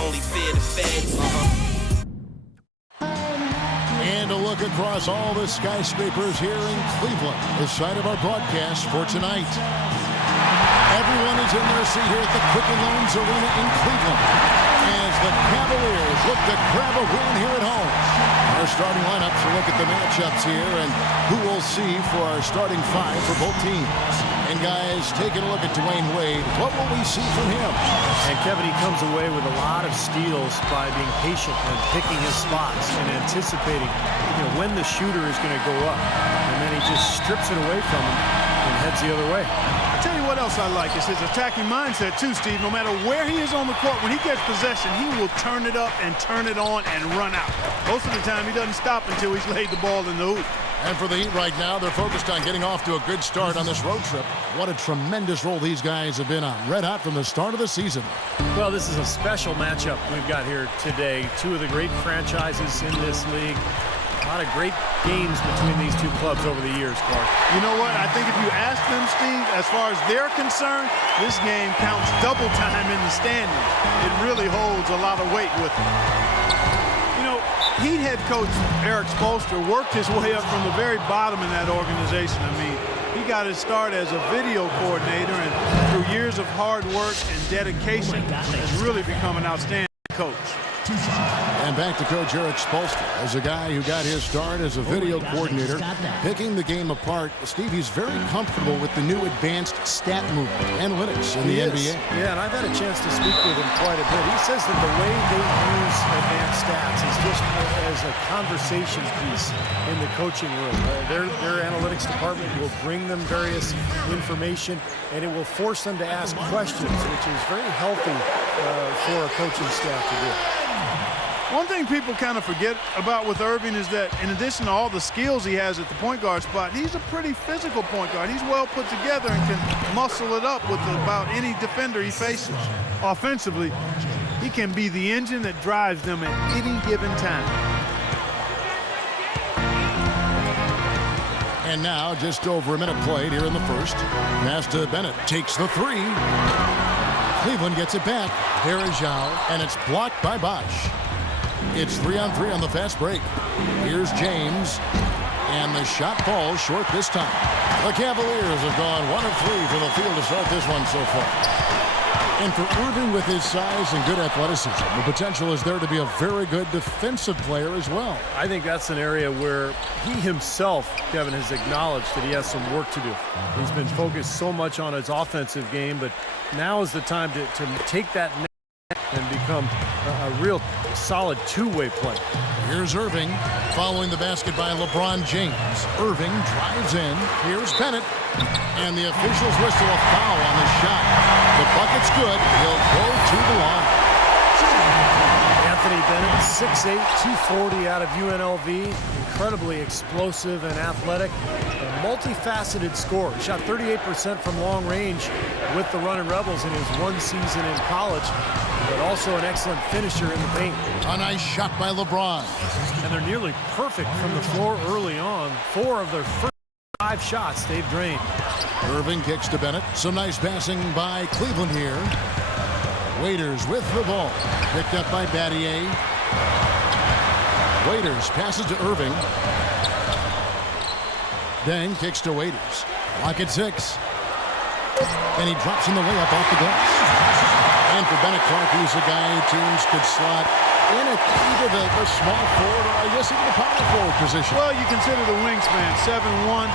only fear the feds. And a look across all the skyscrapers here in Cleveland, the site of our broadcast for tonight. Everyone is in their seat here at the Quicken Loans Arena in Cleveland as the Cavaliers look to grab a win here at home. Our starting lineups will look at the matchups here and who we'll see for our starting five for both teams. And guys, taking a look at Dwayne Wade, what will we see from him? And Kevin, he comes away with a lot of steals by being patient and picking his spots and anticipating, when the shooter is going to go up. And then he just strips it away from him and heads the other way. I'll tell you what else I like is his attacking mindset too, Steve. No matter where he is on the court, when he gets possession, he will turn it up and turn it on and run out. Most of the time, he doesn't stop until he's laid the ball in the hoop. And for the Heat right now, they're focused on getting off to a good start on this road trip. What a tremendous role these guys have been on. Red hot from the start of the season. Well, this is a special matchup we've got here today. Two of the great franchises in this league. A lot of great games between these two clubs over the years, Clark. You know what? I think if you ask them, Steve, as far as they're concerned, this game counts double time in the standings. It really holds a lot of weight with them. Heat head coach Eric Spoelstra worked his way up from the very bottom in that organization. I mean, he got his start as a video coordinator, and through years of hard work and dedication, has really become an outstanding coach. And back to Coach Eric Spoelstra as a guy who got his start as a video coordinator, picking the game apart. Steve, he's very comfortable with the new advanced stat movement, analytics in the NBA. Yeah, and I've had a chance to speak with him quite a bit. He says that the way they use advanced stats is just as a conversation piece in the coaching room. Their analytics department will bring them various information, and it will force them to ask questions, which is very healthy for a coaching staff to do. One thing people kind of forget about with Irving is that in addition to all the skills he has at the point guard spot, he's a pretty physical point guard. He's well put together and can muscle it up with about any defender he faces. Offensively, he can be the engine that drives them at any given time. And now just over a minute played here in the first. Pass to Bennett, takes the three. Cleveland gets it back. Verajao, and it's blocked by Bosch. It's 3-on-3 on the fast break. Here's James, and the shot falls short this time. The Cavaliers have gone 1 of 3 from the field to start this one so far. And for Irving, with his size and good athleticism, the potential is there to be a very good defensive player as well. I think that's an area where he himself, Kevin, has acknowledged that he has some work to do. He's been focused so much on his offensive game, but now is the time to take that and become a real solid two-way play. Here's Irving following the basket by LeBron James. Irving drives in. Here's Bennett. And the officials whistle a foul on the shot. The bucket's good. He'll go to the line. Anthony Bennett, 6'8", 240 out of UNLV. Incredibly explosive and athletic. A multifaceted scorer. Shot 38% from long range with the Runnin' Rebels in his one season in college, but also an excellent finisher in the paint. A nice shot by LeBron. And they're nearly perfect from the floor early on. 4 of their first 5 shots they've drained. Irving kicks to Bennett. Some nice passing by Cleveland here. Waiters with the ball. Picked up by Battier. Waiters passes to Irving. Deng kicks to Waiters. Clock at 6. And he drops in the layup off the glass. And for Bennett, Clark, he's a guy teams could slot in at either the small forward or I guess even the power forward position. Well, you consider the wingspan. 7'1",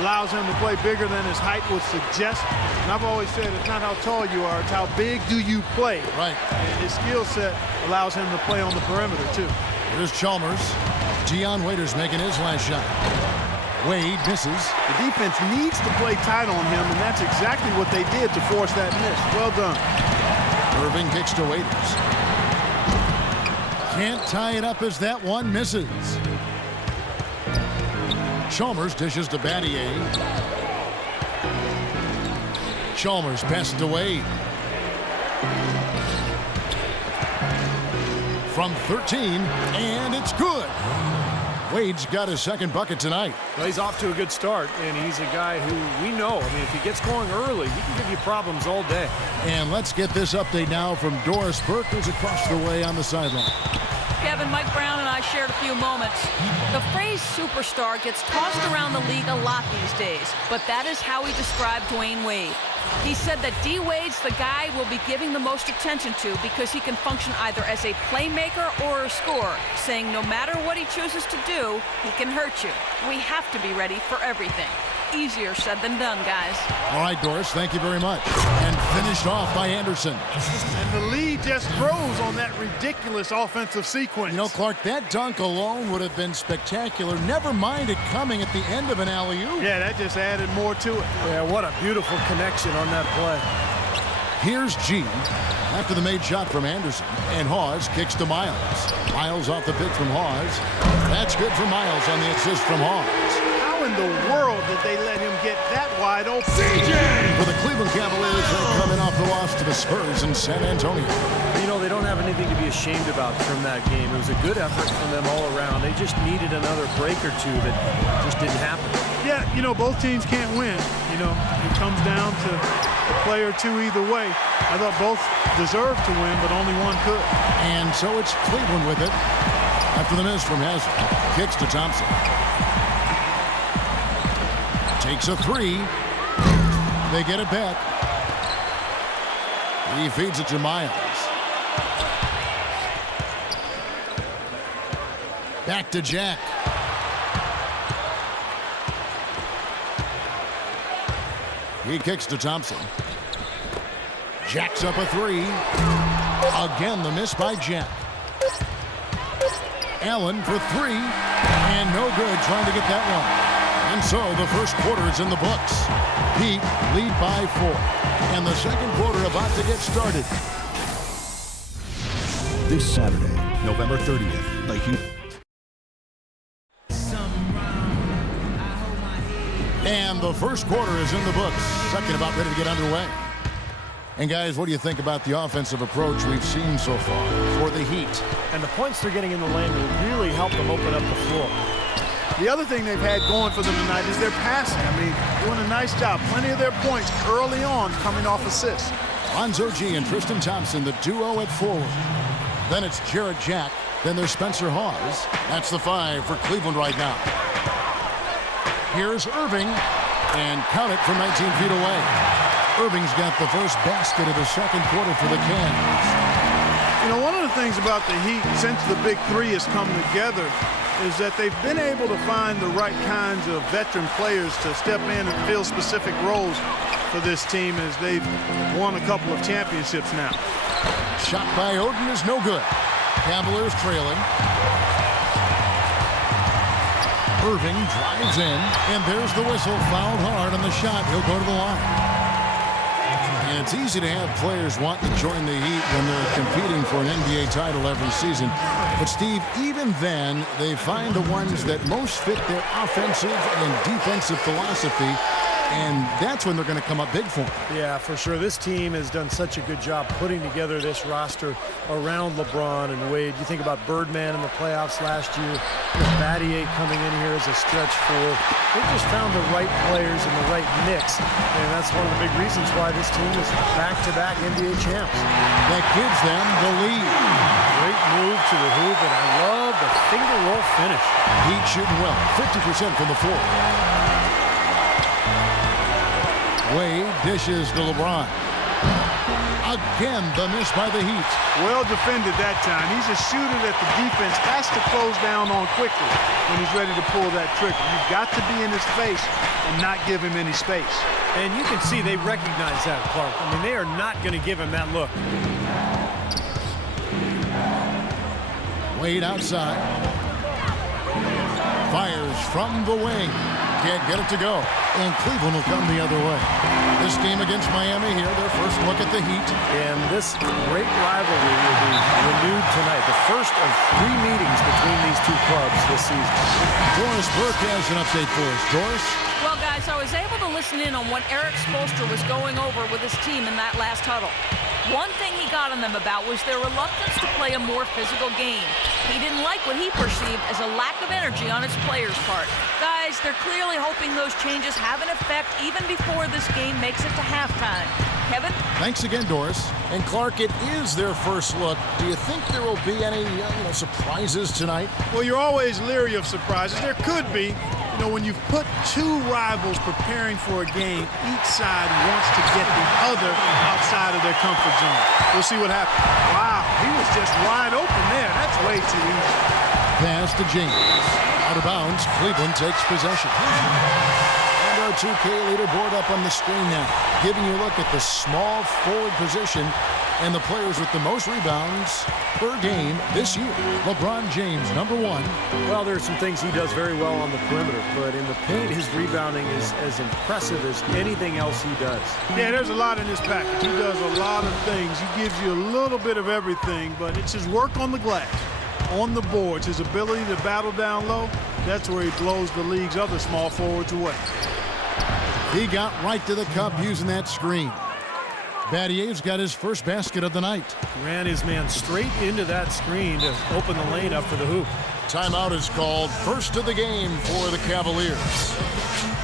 allows him to play bigger than his height would suggest. And I've always said it's not how tall you are, it's how big do you play. Right. And his skill set allows him to play on the perimeter, too. Here's Chalmers. Dion Waiters making his last shot. Wade misses. The defense needs to play tight on him, and that's exactly what they did to force that miss. Well done. Irving kicks to Waiters. Can't tie it up as that one misses. Chalmers dishes to Battier. Chalmers passes to Wade. From 13, and it's good. Wade's got his second bucket tonight. Well, he's off to a good start, and he's a guy who we know. I mean, if he gets going early, he can give you problems all day. And let's get this update now from Doris Burke, who's across the way on the sideline. Kevin, Mike Brown and I shared a few moments. The phrase superstar gets tossed around the league a lot these days, but that is how he described Dwayne Wade. He said that D. Wade's the guy we'll be giving the most attention to because he can function either as a playmaker or a scorer, saying no matter what he chooses to do, he can hurt you. We have to be ready for everything. Easier said than done, guys. All right, Doris, thank you very much. And finished off by Anderson. And the lead just grows on that ridiculous offensive sequence. You know, Clark, that dunk alone would have been spectacular. Never mind it coming at the end of an alley-oop. Yeah, that just added more to it. Yeah, what a beautiful connection on that play. Here's G after the made shot from Anderson. And Hawes kicks to Miles. Miles off the pick from Hawes. That's good for Miles on the assist from Hawes. How in the world did they let him get that wide open? For the Cleveland Cavaliers, they're coming off the loss to the Spurs in San Antonio. You know, they don't have anything to be ashamed about from that game. It was a good effort from them all around. They just needed another break or two that just didn't happen. Yeah, you know, both teams can't win. You know, it comes down to a play or two either way. I thought both deserved to win, but only one could. And so it's Cleveland with it. After the miss from Hazard. Kicks to Thompson. Takes a three. They get it back. He feeds it to Miles. Back to Jack. He kicks to Thompson. Jacks up a three. Again, the miss by Jack. Allen for three. And no good trying to get that one. And so the first quarter is in the books. Heat lead by 4. And the second quarter about to get started. This Saturday, November 30th, the Heat. And the first quarter is in the books. Second about ready to get underway. And guys, what do you think about the offensive approach we've seen so far for the Heat? And the points they're getting in the lane will really help them open up the floor. The other thing they've had going for them tonight is their passing. I mean, doing a nice job. Plenty of their points early on coming off assists. Lonzo G and Tristan Thompson, the duo at forward. Then it's Jarrett Jack. Then there's Spencer Hawes. That's the 5 for Cleveland right now. Here's Irving. And count it from 19 feet away. Irving's got the first basket of the second quarter for the Cavs. You know, one of the things about the Heat since the Big Three has come together is that they've been able to find the right kinds of veteran players to step in and fill specific roles for this team as they've won a couple of championships now. Shot by Oden is no good. Cavaliers trailing. Irving drives in, and there's the whistle. Fouled hard on the shot. He'll go to the line. And it's easy to have players want to join the Heat when they're competing for an NBA title every season. But, Steve, even then, they find the ones that most fit their offensive and defensive philosophy, and that's when they're going to come up big for them. Yeah, for sure. This team has done such a good job putting together this roster around LeBron and Wade. You think about Birdman in the playoffs last year, Battier coming in here as a stretch 4. They've just found the right players and the right mix, and that's one of the big reasons why this team is back-to-back NBA champs. That gives them the lead. Great move to the hoop, and I love the finger roll finish. Heat shooting well, 50% from the floor. Wade dishes to LeBron. Again, the miss by the Heat. Well defended that time. He's a shooter that the defense has to close down on quickly when he's ready to pull that trigger. You've got to be in his face and not give him any space. And you can see they recognize that, Clark. I mean, they are not going to give him that look. Wade outside. Fires from the wing. Can't get it to go. And Cleveland will come the other way. This game against Miami here, their first look at the Heat. And this great rivalry will be renewed tonight. The first of 3 meetings between these two clubs this season. Doris Burke has an update for us. Doris? Well, guys, I was able to listen in on what Eric Spoelstra was going over with his team in that last huddle. One thing he got on them about was their reluctance to play a more physical game. He didn't like what he perceived as a lack of energy on his players' part. Guys, they're clearly hoping those changes have an effect even before this game makes it to halftime. Kevin? Thanks again, Doris. And Clark, it is their first look. Do you think there will be any surprises tonight? Well, you're always leery of surprises. There could be. You know, when you've put two rivals preparing for a game, each side wants to get the other outside of their comfort zone. We'll see what happens. Wow, he was just wide open there. That's way too easy. Pass to James. Out of bounds, Cleveland takes possession. And our 2K leaderboard up on the screen now, giving you a look at the small forward position and the players with the most rebounds per game this year. LeBron James, number 1. Well, there are some things he does very well on the perimeter, but in the paint, his rebounding is as impressive as anything else he does. Yeah, there's a lot in this package. He does a lot of things. He gives you a little bit of everything, but it's his work on the glass, on the boards, his ability to battle down low. That's where he blows the league's other small forwards away. He got right to the cup using that screen. Battier's got his first basket of the night. Ran his man straight into that screen to open the lane up for the hoop. Timeout is called. First of the game for the Cavaliers.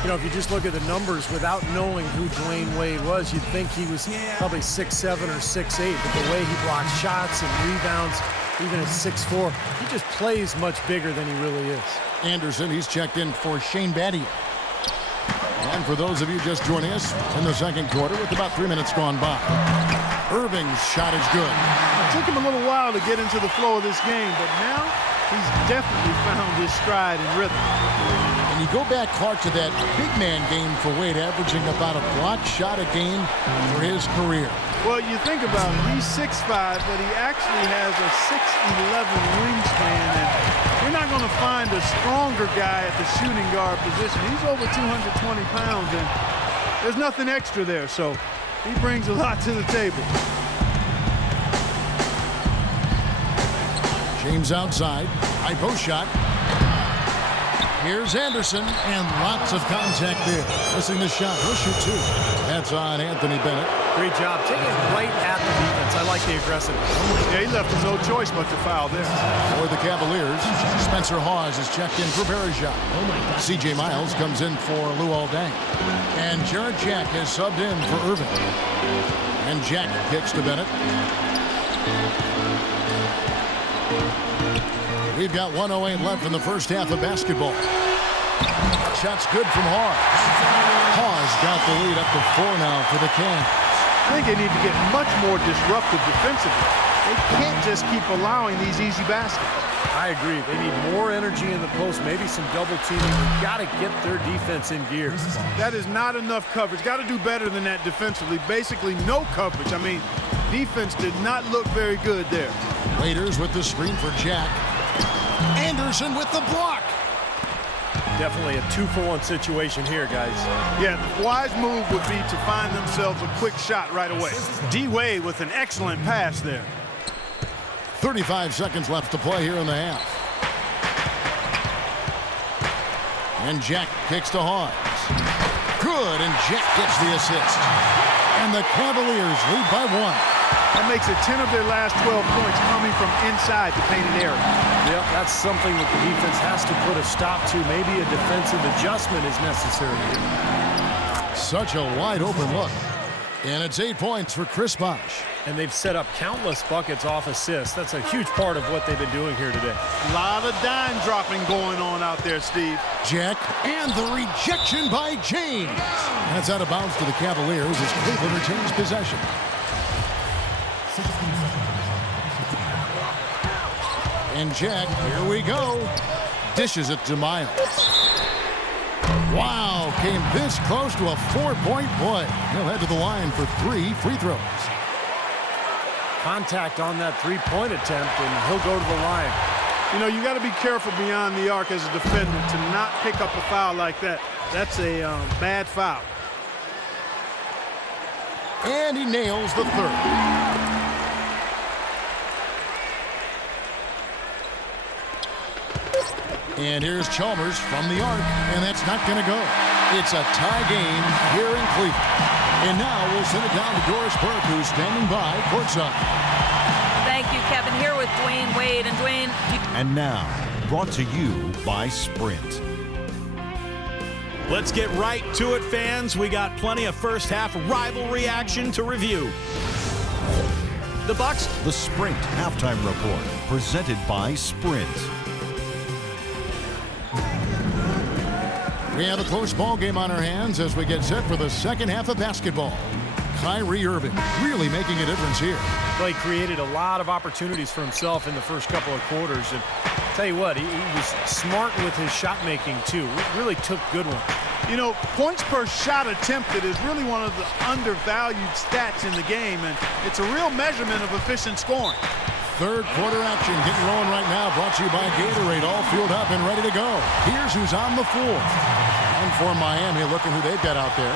You know, if you just look at the numbers without knowing who Dwayne Wade was, you'd think he was probably 6'7" or 6'8", but the way he blocks shots and rebounds, even at 6'4", he just plays much bigger than he really is. Anderson, he's checked in for Shane Battier. And for those of you just joining us in the second quarter with about 3 minutes gone by, Irving's shot is good. It took him a little while to get into the flow of this game, but now he's definitely found his stride and rhythm. And you go back, Clark, to that big man game for Wade, averaging about a block shot a game for his career. Well, you think about it, he's 6'5", but he actually has a 6'11" wingspan, and you're not going to find a stronger guy at the shooting guard position. He's over 220 pounds, and there's nothing extra there, so he brings a lot to the table. James outside, high post shot. Here's Anderson, and lots of contact there. Missing the shot, he'll shoot 2. That's on Anthony Bennett. Great job, taking it right at the defense. I like the aggressiveness. Yeah, he left his no choice but to foul there. For the Cavaliers, Spencer Hawes is checked in for Bergeron. C.J. Miles comes in for Luol Deng. And Jared Jack has subbed in for Irving. And Jack kicks to Bennett. We've got 1:08 left in the first half of basketball. Shot's good from Hawes. Hawes got the lead up to 4 now for the Cavs. I think they need to get much more disruptive defensively. They can't just keep allowing these easy baskets. I agree. They need more energy in the post, maybe some double teaming. You've got to get their defense in gear. That is not enough coverage. Got to do better than that defensively. Basically no coverage. I mean, defense did not look very good there. Raiders with the screen for Jack. Anderson with the block. Definitely a 2-for-1 situation here, guys. Yeah, the wise move would be to find themselves a quick shot right away. D. Wade with an excellent pass there. 35 seconds left to play here in the half. And Jack kicks to Hawes. Good, and Jack gets the assist. And the Cavaliers lead by 1. That makes it 10 of their last 12 points coming from inside the painted area. Yep, that's something that the defense has to put a stop to. Maybe a defensive adjustment is necessary. Such a wide open look. And it's 8 points for Chris Bosh. And they've set up countless buckets off assists. That's a huge part of what they've been doing here today. A lot of dime dropping going on out there, Steve. Jack, and the rejection by James. That's out of bounds to the Cavaliers as Cleveland retains possession. And Jack, here we go. Dishes it to Miles. Wow, came this close to a 4-point play. He'll head to the line for 3 free throws. Contact on that 3-point attempt, and he'll go to the line. You know, you got to be careful beyond the arc as a defender to not pick up a foul like that. That's a bad foul. And he nails the 3rd. And here's Chalmers from the arc, and that's not going to go. It's a tie game here in Cleveland. And now we'll send it down to Doris Burke, who's standing by courtside. Thank you, Kevin. Here with Dwayne Wade. And Dwayne... And now, brought to you by Sprint. Let's get right to it, fans. We got plenty of first half rivalry action to review. The Bucks. The Sprint Halftime Report, presented by Sprint. We have a close ball game on our hands as we get set for the second half of basketball. Kyrie Irving really making a difference here. Well, he created a lot of opportunities for himself in the first couple of quarters. And I'll tell you what, he was smart with his shot making, too. He really took good ones. You know, points per shot attempted is really one of the undervalued stats in the game, and it's a real measurement of efficient scoring. Third quarter action getting rolling right now, brought to you by Gatorade, all fueled up and ready to go. Here's who's on the floor. And for Miami, looking who they've got out there.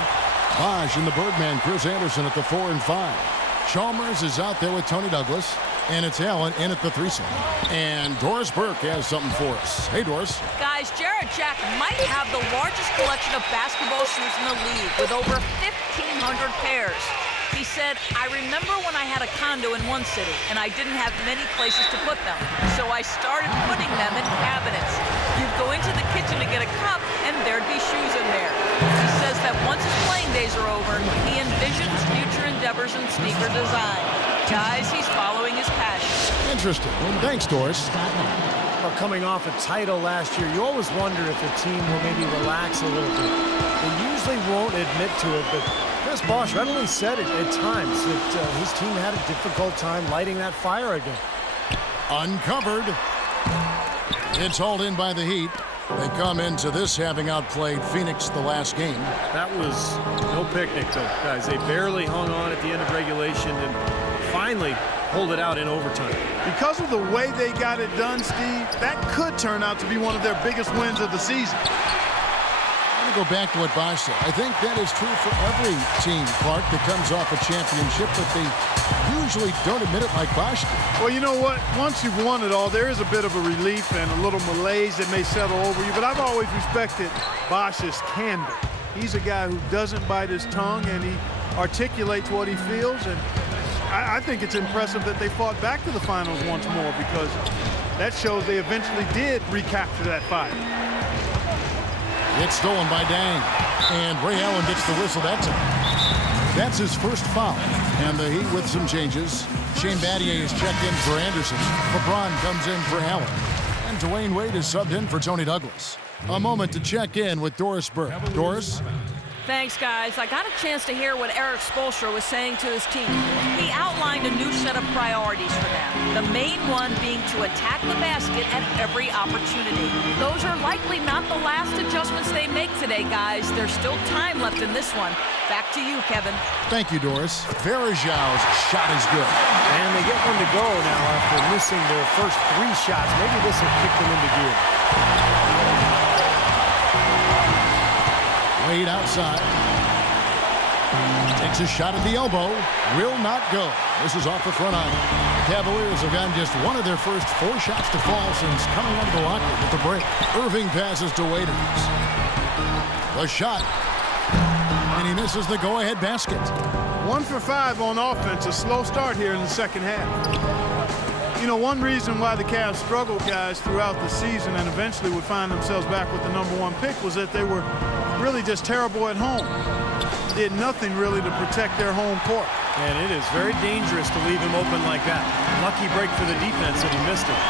Bosh and the Birdman, Chris Anderson at the 4 and 5. Chalmers is out there with Tony Douglas. And it's Allen in at the threesome. And Doris Burke has something for us. Hey, Doris. Guys, Jared Jack might have the largest collection of basketball shoes in the league with over 1,500 pairs. He said, I remember when I had a condo in one city and I didn't have many places to put them. So I started putting them in cabinets. You'd go into the kitchen to get a cup and there'd be shoes in there. He says that once his playing days are over, he envisions future endeavors in sneaker design. Guys, he's following his passion. Interesting. Thanks, Doris. Well, coming off a title last year, you always wonder if the team will maybe relax a little bit. They usually won't admit to it, but Chris Bosh readily said it at times that his team had a difficult time lighting that fire again. Uncovered. It's hauled in by the Heat. They come into this having outplayed Phoenix the last game. That was no picnic, though, guys. They barely hung on at the end of regulation and finally pulled it out in overtime. Because of the way they got it done, Steve, that could turn out to be one of their biggest wins of the season. I'm going to go back to what Bosh said. I think that is true for every team, Clark, that comes off a championship, but they usually don't admit it like Bosh did. Well, you know what? Once you've won it all, there is a bit of a relief and a little malaise that may settle over you, but I've always respected Bosh's candor. He's a guy who doesn't bite his tongue, and he articulates what he feels, and I think it's impressive that they fought back to the finals once more, because that shows they eventually did recapture that fire. It's stolen by Dang. And Ray Allen gets the whistle that time. That's his first foul. And the Heat with some changes. Shane Battier is checked in for Anderson. LeBron comes in for Allen. And Dwayne Wade is subbed in for Tony Douglas. A moment to check in with Doris Burke. Doris? Thanks, guys. I got a chance to hear what Eric Spoelstra was saying to his team. He outlined a new set of priorities for them. The main one being to attack the basket at every opportunity. Those are likely not the last adjustments they make today, guys. There's still time left in this one. Back to you, Kevin. Thank you, Doris. Verajau's shot is good. And they get one to go now after missing their first 3 shots. Maybe this will kick them into gear. Wade outside. Takes a shot at the elbow. Will not go. This is off the front iron. Cavaliers have gotten just one of their first 4 shots to fall since coming out of the locker with the break. Irving passes to Waiters. The shot. And he misses the go-ahead basket. 1 for 5 on offense. A slow start here in the second half. You know, one reason why the Cavs struggled, guys, throughout the season and eventually would find themselves back with the #1 pick was that they were really just terrible at home. Did nothing really to protect their home court. And it is very dangerous to leave him open like that. Lucky break for the defense that he missed it.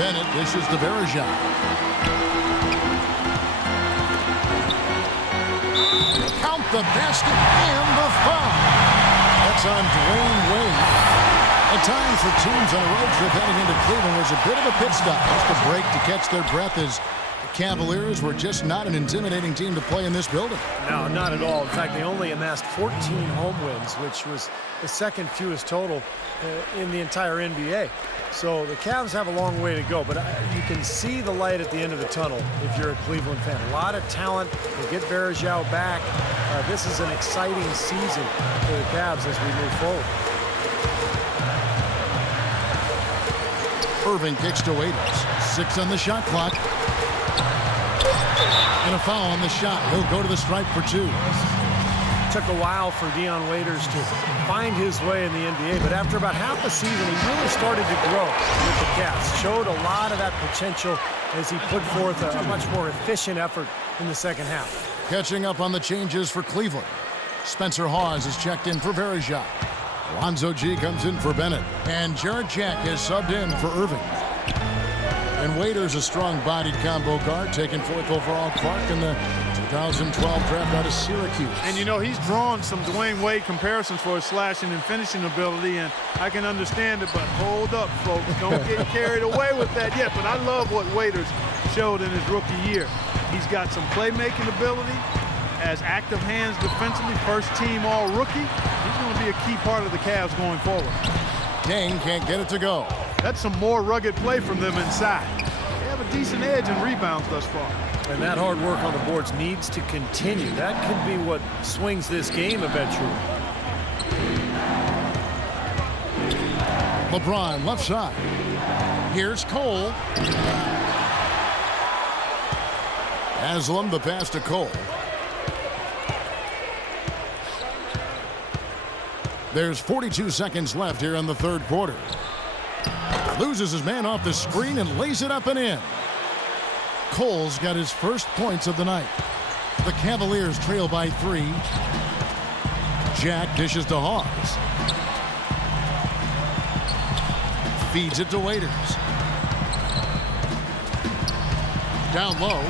Bennett dishes to Verajau. Count the basket and the foul. That's on Dwayne Wade. A time for teams on a road trip heading into Cleveland was a bit of a pit stop. Just a break to catch their breath as the Cavaliers were just not an intimidating team to play in this building. No, not at all. In fact, they only amassed 14 home wins, which was the second fewest total in the entire NBA. So the Cavs have a long way to go, but you can see the light at the end of the tunnel if you're a Cleveland fan. A lot of talent. They get Verajau back. This is an exciting season for the Cavs as we move forward. Irving kicks to Waiters. 6 on the shot clock. And a foul on the shot. He'll go to the stripe for 2. took a while for Dion Waiters to find his way in the NBA, but after about half the season, he really started to grow with the Cavs. Showed a lot of that potential as he put forth a much more efficient effort in the second half. Catching up on the changes for Cleveland. Spencer Hawes is checked in for Verejao. Lonzo G comes in for Bennett. And Jarrett Jack is subbed in for Irving. And Waiters, a strong-bodied combo guard, taking 4th overall Clark in the 2012 draft out of Syracuse. And you know, he's drawn some Dwayne Wade comparisons for his slashing and finishing ability, and I can understand it, but hold up, folks. Don't get carried away with that yet. But I love what Waiters showed in his rookie year. He's got some playmaking ability, has active hands defensively, first-team all-rookie. He's going to be a key part of the Cavs going forward. Dang can't get it to go. That's some more rugged play from them inside. They have a decent edge in rebounds thus far. And that hard work on the boards needs to continue. That could be what swings this game eventually. LeBron left side. Here's Cole. Haslam the pass to Cole. There's 42 seconds left here in the third quarter. Loses his man off the screen and lays it up and in. Cole's got his first points of the night. The Cavaliers trail by 3. Jack dishes to Hawes. Feeds it to Waiters. Down low.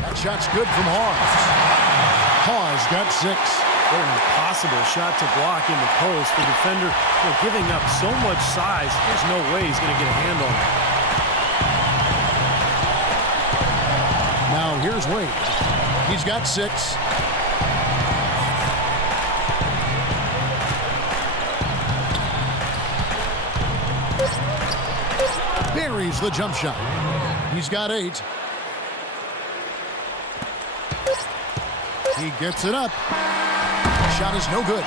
That shot's good from Hawes. Hawes got 6. What an impossible shot to block in the post. The defender giving up so much size, there's no way he's going to get a hand on it. Now here's Wade. He's got 6. Buries the jump shot. He's got 8. He gets it up. Shot is no good.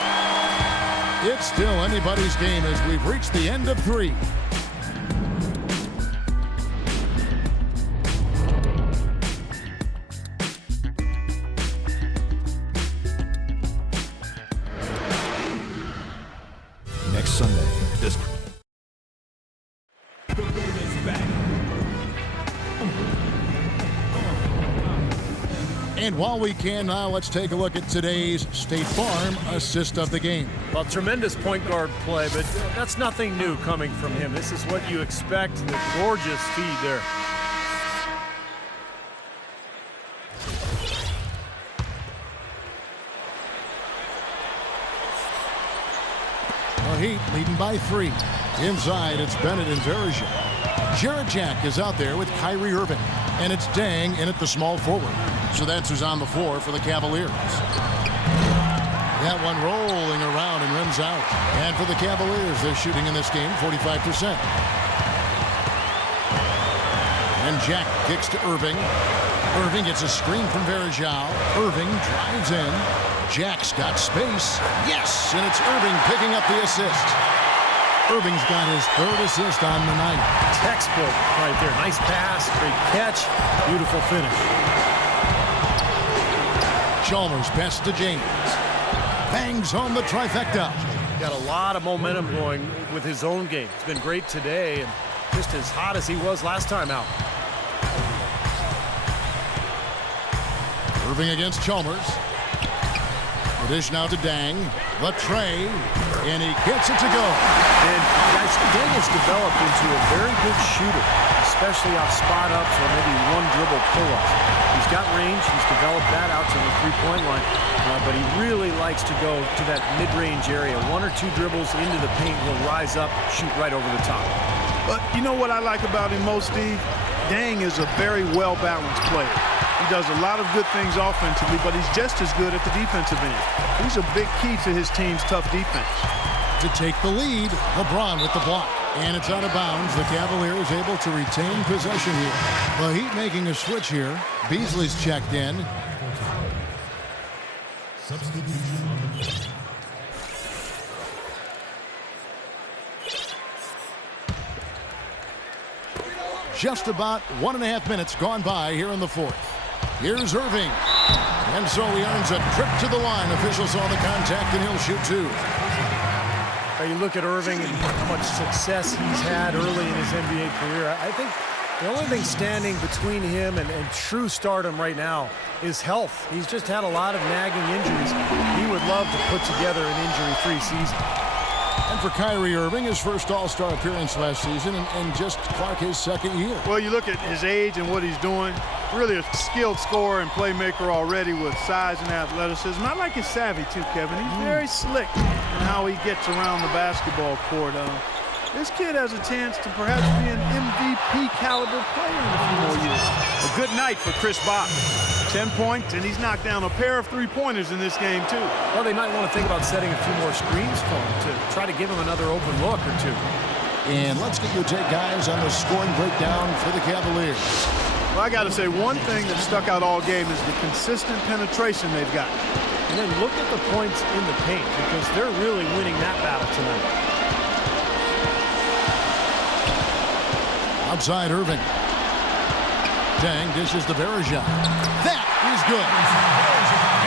It's still anybody's game as we've reached the end of 3. Next Sunday, this. And while we can now, let's take a look at today's State Farm assist of the game. Well, tremendous point guard play, but that's nothing new coming from him. This is what you expect. The gorgeous feed there. The Heat leading by 3. Inside, it's Bennett and Verejao. Jarrett Jack is out there with Kyrie Irving. And it's Dang in at the small forward. So that's who's on the floor for the Cavaliers. That one rolling around and rims out. And for the Cavaliers, they're shooting in this game 45%. And Jack kicks to Irving. Irving gets a screen from Verejao. Irving drives in. Jack's got space. Yes, and it's Irving picking up the assist. Irving's got his 3rd assist on the night. Textbook right there. Nice pass, great catch, beautiful finish. Chalmers pass to James. Bangs home the trifecta. Got a lot of momentum going with his own game. It's been great today and just as hot as he was last time out. Irving against Chalmers. The dish now to Dang. The tray. And he gets it to go. And guys, Dang has developed into a very good shooter, especially off spot-ups or maybe one dribble pull-ups. He's got range. He's developed that out to the three-point line. But he really likes to go to that mid-range area. 1 or 2 dribbles into the paint. He'll rise up, shoot right over the top. But you know what I like about him most, Steve? Dang is a very well-balanced player. He does a lot of good things offensively, but he's just as good at the defensive end. He's a big key to his team's tough defense. To take the lead, LeBron with the block. And it's out of bounds. The Cavaliers able to retain possession here. The Heat making a switch here. Beasley's checked in. Just about 1.5 minutes gone by here in the 4th. Here's Irving. And so he earns a trip to the line. Officials saw the contact, and he'll shoot 2. You look at Irving and how much success he's had early in his NBA career. I think the only thing standing between him and true stardom right now is health. He's just had a lot of nagging injuries. He would love to put together an injury-free season. And for Kyrie Irving, his first All-Star appearance last season, and just Clark his second year. Well, you look at his age and what he's doing. Really a skilled scorer and playmaker already with size and athleticism. I like his savvy too, Kevin. He's very slick in how he gets around the basketball court. This kid has a chance to perhaps be an MVP caliber player in a few more years. A good night for Chris Bosh. 10 points, and he's knocked down a pair of three-pointers in this game too. Well, they might want to think about setting a few more screens for him to try to give him another open look or two. And let's get your take, guys, on the scoring breakdown for the Cavaliers. Well, I got to say, one thing that stuck out all game is the consistent penetration they've got. And then look at the points in the paint, because they're really winning that battle tonight. Outside Irving. Dang dishes to Verajao. That is good.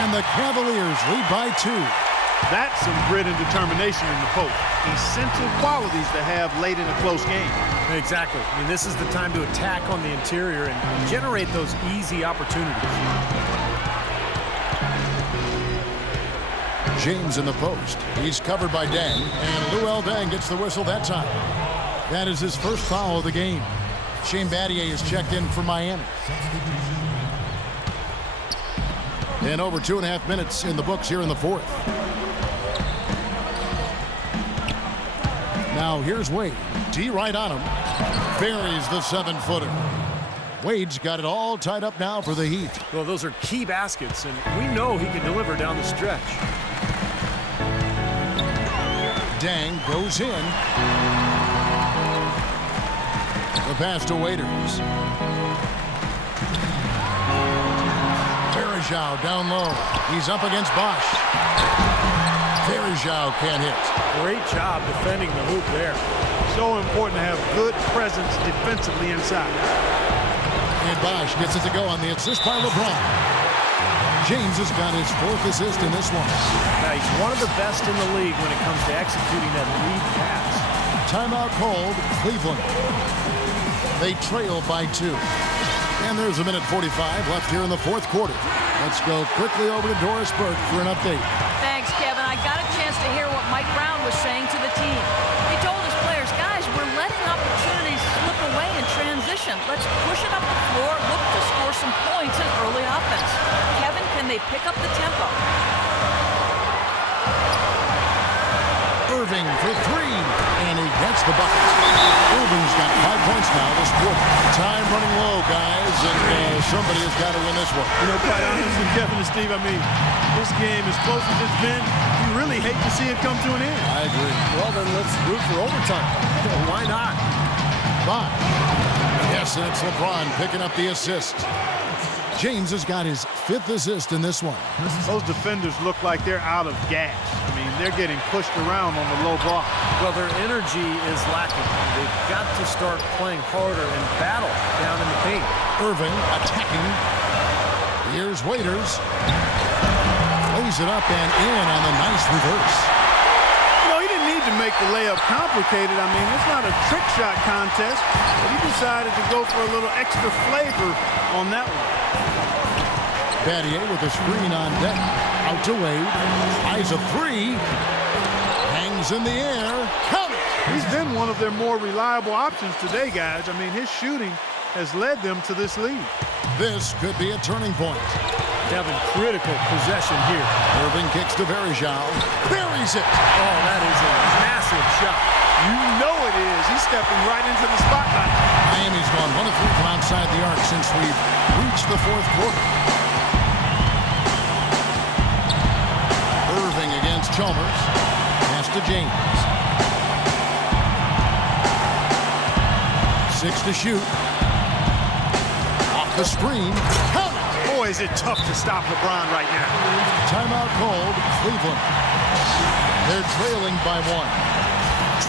And the Cavaliers lead by 2. That's some grit and determination in the post. Essential qualities to have late in a close game. Exactly. I mean, this is the time to attack on the interior and generate those easy opportunities. James in the post. He's covered by Dang, and Luol Deng gets the whistle that time. That is his first foul of the game. Shane Battier is checked in for Miami. And over 2.5 minutes in the books here in the fourth. Now here's Wade. D right on him. Buries the 7-footer. Wade's got it all tied up now for the Heat. Well, those are key baskets, and we know he can deliver down the stretch. Dang goes in. The pass to Waiters. Verajao down low. He's up against Bosh. Verajao can't hit. Great job defending the hoop there. So important to have good presence defensively inside. And Bosh gets it to go on the assist by LeBron. James has got his 4th assist in this one. Now, he's one of the best in the league when it comes to executing that lead pass. Timeout called, Cleveland. They trail by 2. And there's a minute 45 left here in the fourth quarter. Let's go quickly over to Doris Burke for an update. Thanks, Kevin. I got a chance to hear what Mike Brown was saying to the team. He told his players, guys, we're letting opportunities slip away in transition. Let's push it up the floor, look to score some points in early offense. Kevin, can they pick up the tempo? Irving for 3, and he gets the bucket. Irving's got 5 points now this quarter. Time running low, guys, and somebody has got to win this one. You know, quite honestly, Kevin and Steve, I mean, this game, as close as it's been, you really hate to see it come to an end. I agree. Well, then let's root for overtime. Why not? Bosh. Yes, and it's LeBron picking up the assist. James has got his 5th assist in this one. Those defenders look like they're out of gas. I mean, they're getting pushed around on the low block. Well, their energy is lacking. They've got to start playing harder and battle down in the paint. Irving attacking. Here's Waiters. Lays it up and in on the nice reverse. You know, he didn't need to make the layup complicated. I mean, it's not a trick shot contest, but he decided to go for a little extra flavor on that one. Battier with a screen on deck. Out to Wade. Tries a 3. Hangs in the air. Count it! He's been one of their more reliable options today, guys. I mean, his shooting has led them to this lead. This could be a turning point. Having critical possession here. Irving kicks to Verajao. Buries it! Oh, that is a massive shot. You know it is. He's stepping right into the spotlight. Miami's gone 1 of 3 from outside the arc since we've reached the fourth quarter. Irving against Chalmers. Pass to James. 6 to shoot. Off the screen. Count it! Boy, is it tough to stop LeBron right now. Timeout called, Cleveland. They're trailing by 1.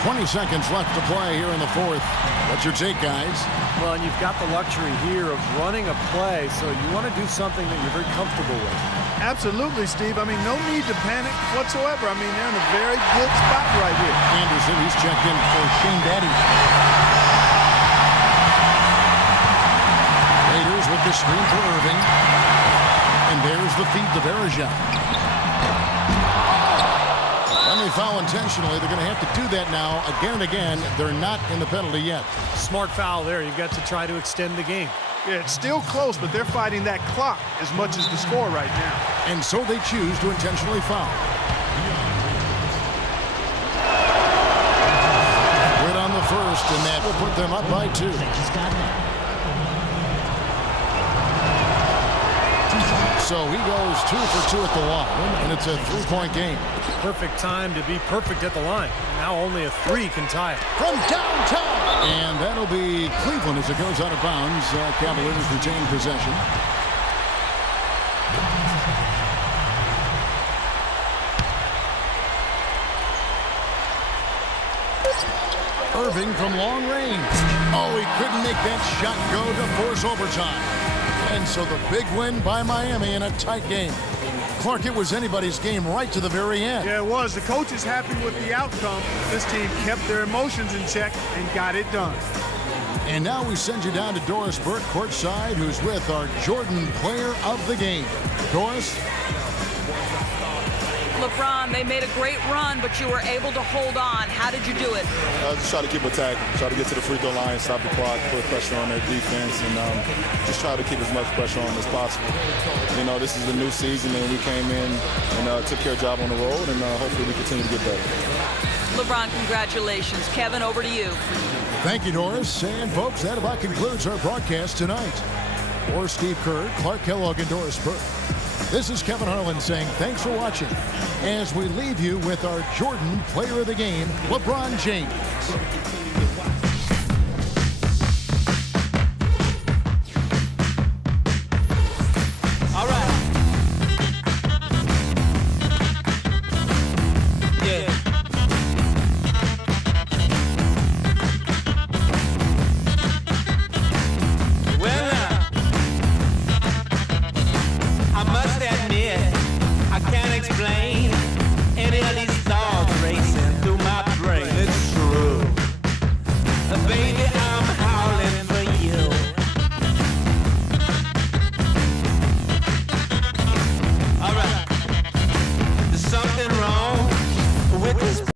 20 seconds left to play here in the fourth. What's your take, guys? Well, and you've got the luxury here of running a play, so you want to do something that you're very comfortable with. Absolutely, Steve. I mean, no need to panic whatsoever. I mean, they're in a very good spot right here. Anderson, he's checked in for Shane Daddy. Raiders with the screen for Irving. And there's the feed to Verajao. When they foul intentionally, they're going to have to do that now again and again. They're not in the penalty yet. Smart foul there. You've got to try to extend the game. Yeah, it's still close, but they're fighting that clock as much as the score right now. And so they choose to intentionally foul. Quit on the first, and that will put them up by 2. So he goes 2 for 2 at the line, and it's a 3-point game. Perfect time to be perfect at the line. Now only a 3 can tie it. From downtown. And that'll be Cleveland as it goes out of bounds. Cavaliers retain possession. Irving from long range. Oh, he couldn't make that shot go to force overtime. And so the big win by Miami in a tight game. Clark, it was anybody's game right to the very end. Yeah, it was. The coach is happy with the outcome. This team kept their emotions in check and got it done. And now we send you down to Doris Burke courtside, who's with our Jordan player of the game. Doris? LeBron, they made a great run, but you were able to hold on. How did you do it? Just try to keep attacking, try to get to the free throw line, stop the clock, put pressure on their defense, and just try to keep as much pressure on as possible. You know, this is a new season, and we came in and took care of the job on the road, and hopefully we continue to get better. LeBron, congratulations. Kevin, over to you. Thank you, Doris. And, folks, that about concludes our broadcast tonight. For Steve Kerr, Clark Kellogg, and Doris Burke, this is Kevin Harlan saying thanks for watching as we leave you with our Jordan player of the game, LeBron James. All right. Yeah. Well, I must admit, I can't explain